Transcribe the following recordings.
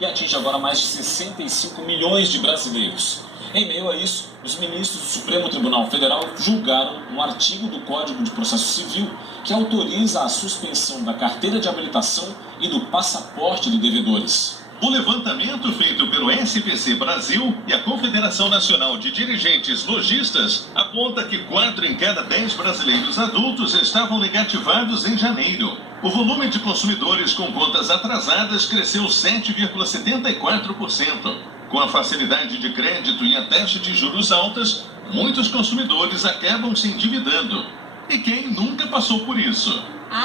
e atinge agora mais de 65 milhões de brasileiros. Em meio a isso, os ministros do Supremo Tribunal Federal julgaram um artigo do Código de Processo Civil que autoriza a suspensão da carteira de habilitação e do passaporte de devedores. O levantamento feito pelo SPC Brasil e a Confederação Nacional de Dirigentes Lojistas aponta que 4 em cada 10 brasileiros adultos estavam negativados em janeiro. O volume de consumidores com contas atrasadas cresceu 7,74%. Com a facilidade de crédito e a taxa de juros altas, muitos consumidores acabam se endividando. E quem nunca passou por isso?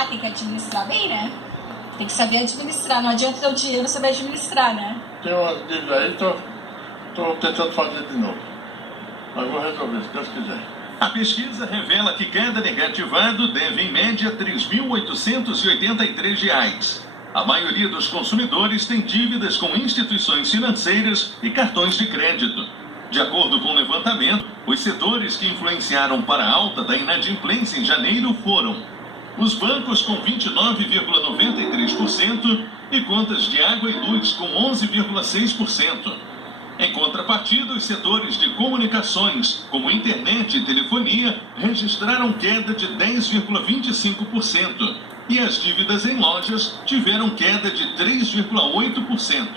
Tem que administrar bem, né? Tem que saber administrar, não adianta ter o dinheiro saber administrar, né? Tem umas dívidas aí, tô tentando fazer de novo. Mas vou resolver, se Deus quiser. A pesquisa revela que cada negativado deve, em média, R$ 3.883. A maioria dos consumidores tem dívidas com instituições financeiras e cartões de crédito. De acordo com o levantamento, os setores que influenciaram para a alta da inadimplência em janeiro foram os bancos com 29,93% e contas de água e luz com 11,6%. Em contrapartida, os setores de comunicações, como internet e telefonia, registraram queda de 10,25%. E as dívidas em lojas tiveram queda de 3,8%.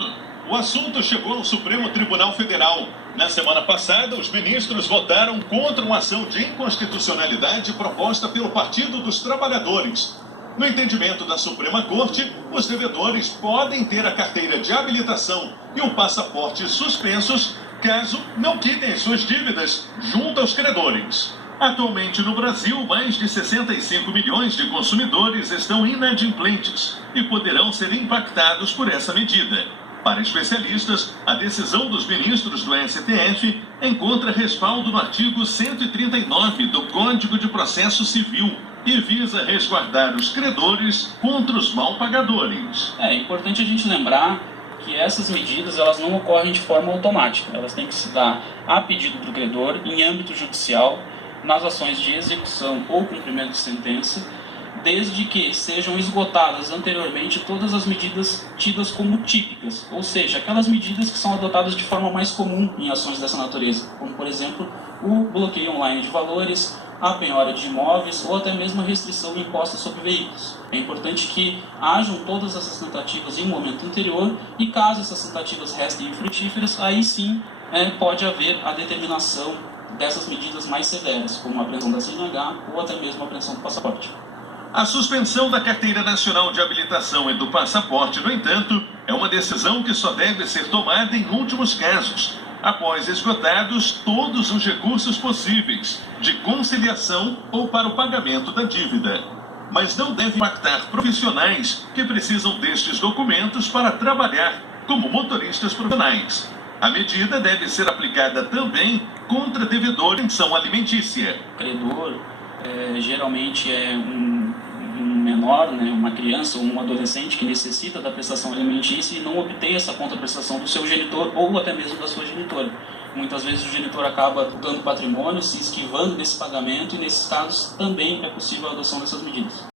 O assunto chegou ao Supremo Tribunal Federal. Na semana passada, os ministros votaram contra uma ação de inconstitucionalidade proposta pelo Partido dos Trabalhadores. No entendimento da Suprema Corte, os devedores podem ter a carteira de habilitação e o passaporte suspensos caso não quitem as suas dívidas junto aos credores. Atualmente no Brasil, mais de 65 milhões de consumidores estão inadimplentes e poderão ser impactados por essa medida. Para especialistas, a decisão dos ministros do STF encontra respaldo no artigo 139 do Código de Processo Civil e visa resguardar os credores contra os mal pagadores. É importante a gente lembrar que essas medidas elas não ocorrem de forma automática. Elas têm que se dar a pedido do credor, em âmbito judicial, nas ações de execução ou cumprimento de sentença, desde que sejam esgotadas anteriormente todas as medidas tidas como típicas, ou seja, aquelas medidas que são adotadas de forma mais comum em ações dessa natureza, como, por exemplo, o bloqueio online de valores, a penhora de imóveis ou até mesmo a restrição imposta sobre veículos. É importante que hajam todas essas tentativas em um momento anterior e, caso essas tentativas restem infrutíferas, aí sim pode haver a determinação dessas medidas mais severas, como a apreensão da CNH ou até mesmo a apreensão do passaporte. A suspensão da Carteira Nacional de Habilitação e do passaporte, no entanto, é uma decisão que só deve ser tomada em últimos casos, após esgotados todos os recursos possíveis, de conciliação ou para o pagamento da dívida. Mas não deve impactar profissionais que precisam destes documentos para trabalhar, como motoristas profissionais. A medida deve ser aplicada também contra devedor em pensão alimentícia. O credor geralmente é um menor, uma criança ou um adolescente que necessita da prestação alimentícia e não obtém essa contraprestação do seu genitor ou até mesmo da sua genitora. Muitas vezes o genitor acaba dando patrimônio, se esquivando desse pagamento, e nesses casos também é possível a adoção dessas medidas.